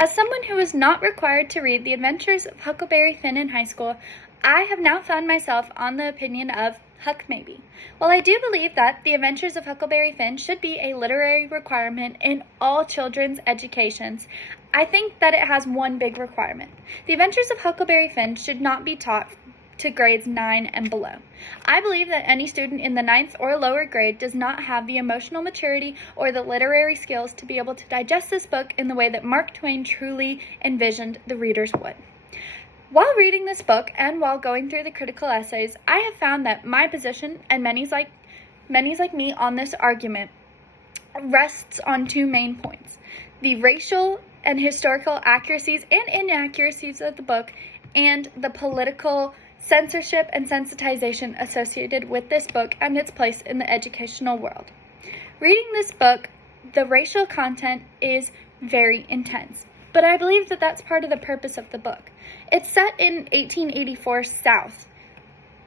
As someone who was not required to read The Adventures of Huckleberry Finn in high school, I have now found myself on the opinion of Huck Maybe. While I do believe that The Adventures of Huckleberry Finn should be a literary requirement in all children's educations, I think that it has one big requirement. The Adventures of Huckleberry Finn should not be taught to grades 9 and below. I believe that any student in the 9th or lower grade does not have the emotional maturity or the literary skills to be able to digest this book in the way that Mark Twain truly envisioned the readers would. While reading this book and while going through the critical essays, I have found that my position and many's like me on this argument rests on two main points: the racial and historical accuracies and inaccuracies of the book, and the political censorship and sensitization associated with this book and its place in the educational world. Reading this book, the racial content is very intense, but I believe that that's part of the purpose of the book. It's set in 1884 South.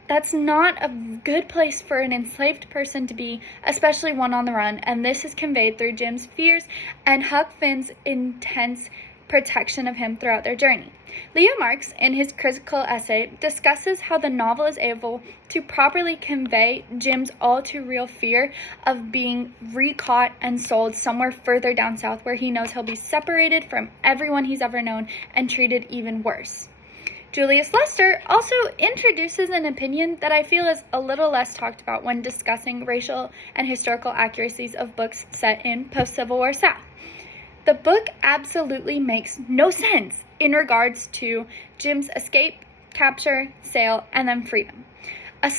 That's not a good place for an enslaved person to be, especially one on the run, and this is conveyed through Jim's fears and Huck Finn's intense protection of him throughout their journey. Leo Marks, in his critical essay, discusses how the novel is able to properly convey Jim's all-too-real fear of being recaught and sold somewhere further down south where he knows he'll be separated from everyone he's ever known and treated even worse. Julius Lester also introduces an opinion that I feel is a little less talked about when discussing racial and historical accuracies of books set in post-Civil War South. The book absolutely makes no sense in regards to Jim's escape, capture, sale, and then freedom. A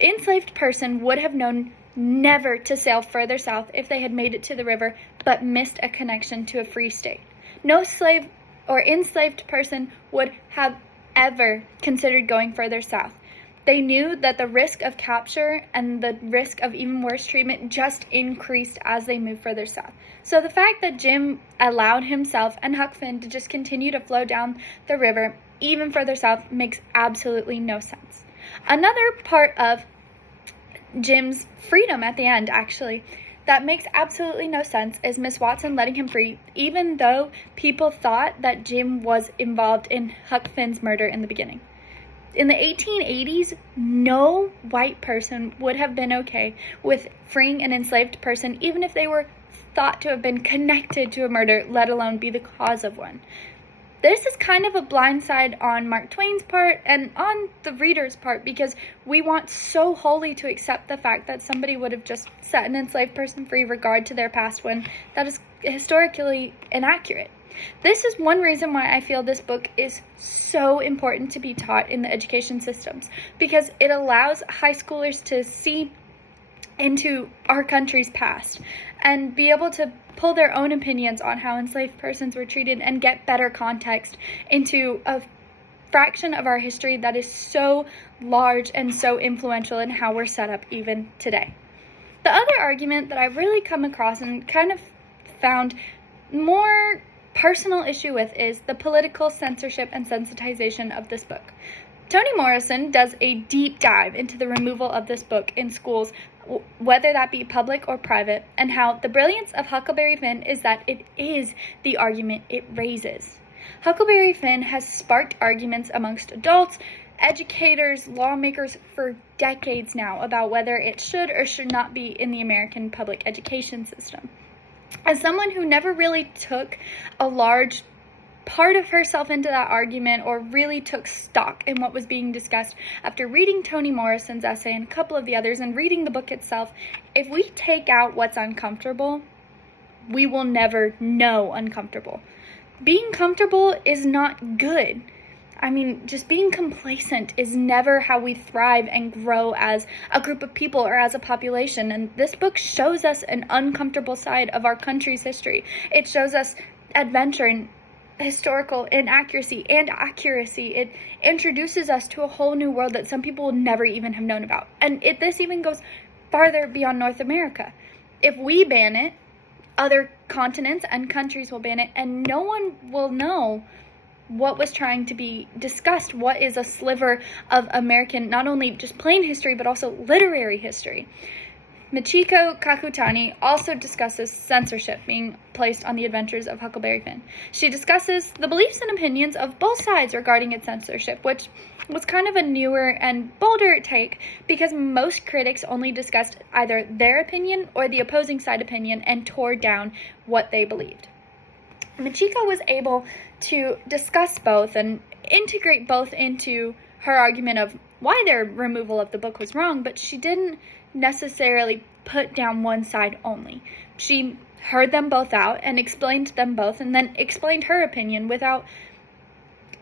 enslaved person would have known never to sail further south if they had made it to the river but missed a connection to a free state. No slave or enslaved person would have ever considered going further south. They knew that the risk of capture and the risk of even worse treatment just increased as they moved further south. So the fact that Jim allowed himself and Huck Finn to just continue to flow down the river even further south makes absolutely no sense. Another part of Jim's freedom at the end, actually, that makes absolutely no sense is Miss Watson letting him free, even though people thought that Jim was involved in Huck Finn's murder in the beginning. In the 1880s, no white person would have been okay with freeing an enslaved person, even if they were thought to have been connected to a murder, let alone be the cause of one. This is kind of a blindside on Mark Twain's part and on the reader's part, because we want so wholly to accept the fact that somebody would have just set an enslaved person free regard to their past when that is historically inaccurate. This is one reason why I feel this book is so important to be taught in the education systems, because it allows high schoolers to see into our country's past and be able to pull their own opinions on how enslaved persons were treated and get better context into a fraction of our history that is so large and so influential in how we're set up even today. The other argument that I've really come across and kind of found more personal issue with is the political censorship and sensitization of this book. Toni Morrison does a deep dive into the removal of this book in schools, whether that be public or private, and how the brilliance of Huckleberry Finn is that it is the argument it raises. Huckleberry Finn has sparked arguments amongst adults, educators, lawmakers for decades now about whether it should or should not be in the American public education system. As someone who never really took a large part of herself into that argument or really took stock in what was being discussed, after reading Toni Morrison's essay and a couple of the others and reading the book itself, if we take out what's uncomfortable, we will never know uncomfortable. Being comfortable is not good. I mean, just being complacent is never how we thrive and grow as a group of people or as a population. And this book shows us an uncomfortable side of our country's history. It shows us adventure and historical inaccuracy and accuracy. It introduces us to a whole new world that some people would never even have known about. And this even goes farther beyond North America. If we ban it, other continents and countries will ban it, and no one will know what was trying to be discussed, what is a sliver of American, not only just plain history, but also literary history. Michiko Kakutani also discusses censorship being placed on the adventures of Huckleberry Finn. She discusses the beliefs and opinions of both sides regarding its censorship, which was kind of a newer and bolder take because most critics only discussed either their opinion or the opposing side opinion and tore down what they believed. Michiko was able to discuss both and integrate both into her argument of why their removal of the book was wrong, but she didn't necessarily put down one side only. She heard them both out and explained them both and then explained her opinion without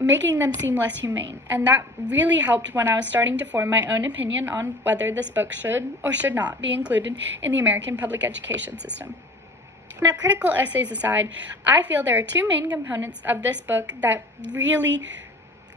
making them seem less humane. And that really helped when I was starting to form my own opinion on whether this book should or should not be included in the American public education system. Now, critical essays aside, I feel there are two main components of this book that really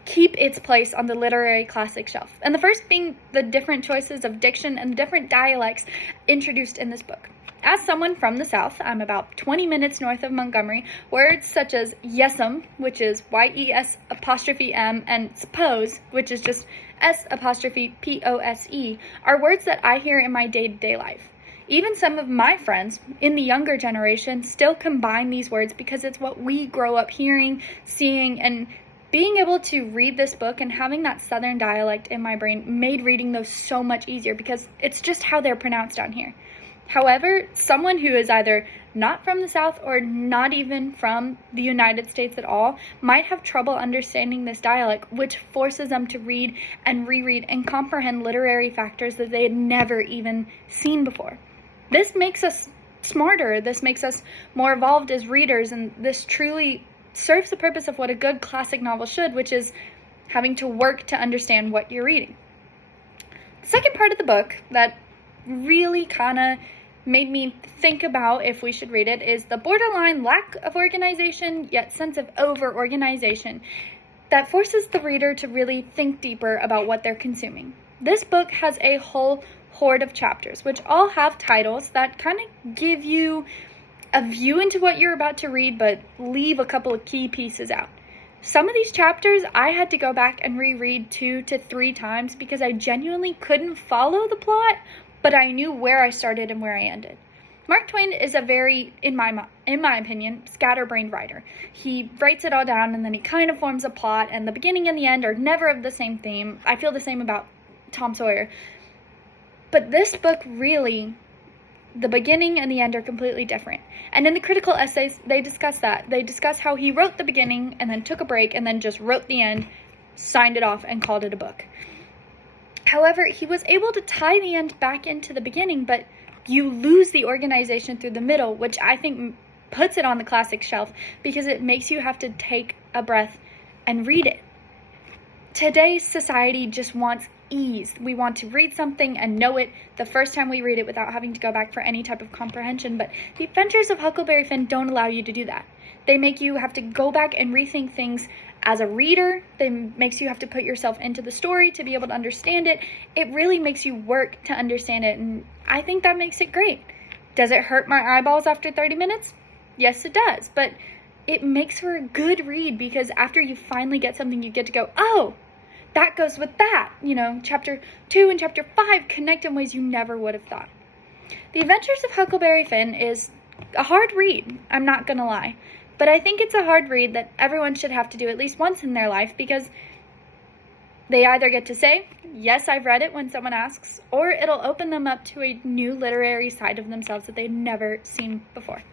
keep its place on the literary classic shelf. And the first being the different choices of diction and the different dialects introduced in this book. As someone from the South, I'm about 20 minutes north of Montgomery, words such as yes'm, which is Y-E-S''M, and suppose, which is just S''Pose, are words that I hear in my day-to-day life. Even some of my friends in the younger generation still combine these words because it's what we grow up hearing, seeing, and being able to read this book and having that Southern dialect in my brain made reading those so much easier because it's just how they're pronounced down here. However, someone who is either not from the South or not even from the United States at all might have trouble understanding this dialect, which forces them to read and reread and comprehend literary factors that they had never even seen before. This makes us smarter, this makes us more evolved as readers, and this truly serves the purpose of what a good classic novel should, which is having to work to understand what you're reading. The second part of the book that really kind of made me think about if we should read it is the borderline lack of organization, yet sense of over-organization that forces the reader to really think deeper about what they're consuming. This book has a whole horde of chapters, which all have titles that kind of give you a view into what you're about to read, but leave a couple of key pieces out. Some of these chapters I had to go back and reread 2 to 3 times because I genuinely couldn't follow the plot, but I knew where I started and where I ended. Mark Twain is a very, in my opinion, scatterbrained writer. He writes it all down and then he kind of forms a plot, and the beginning and the end are never of the same theme. I feel the same about Tom Sawyer. But this book really, the beginning and the end are completely different. And in the critical essays, they discuss that. They discuss how he wrote the beginning and then took a break and then just wrote the end, signed it off, and called it a book. However, he was able to tie the end back into the beginning, but you lose the organization through the middle, which I think puts it on the classic shelf because it makes you have to take a breath and read it. Today's society just wants ease. We want to read something and know it the first time we read it without having to go back for any type of comprehension, but The Adventures of Huckleberry Finn don't allow you to do that. They make you have to go back and rethink things as a reader. They makes you have to put yourself into the story to be able to understand it. It really makes you work to understand it, and I think that makes it great. Does it hurt my eyeballs after 30 minutes? Yes, it does, but it makes for a good read because after you finally get something, you get to go, oh, that goes with that. Chapter 2 and Chapter 5 connect in ways you never would have thought. The Adventures of Huckleberry Finn is a hard read, I'm not gonna lie. But I think it's a hard read that everyone should have to do at least once in their life because they either get to say, yes, I've read it when someone asks, or it'll open them up to a new literary side of themselves that they'd never seen before.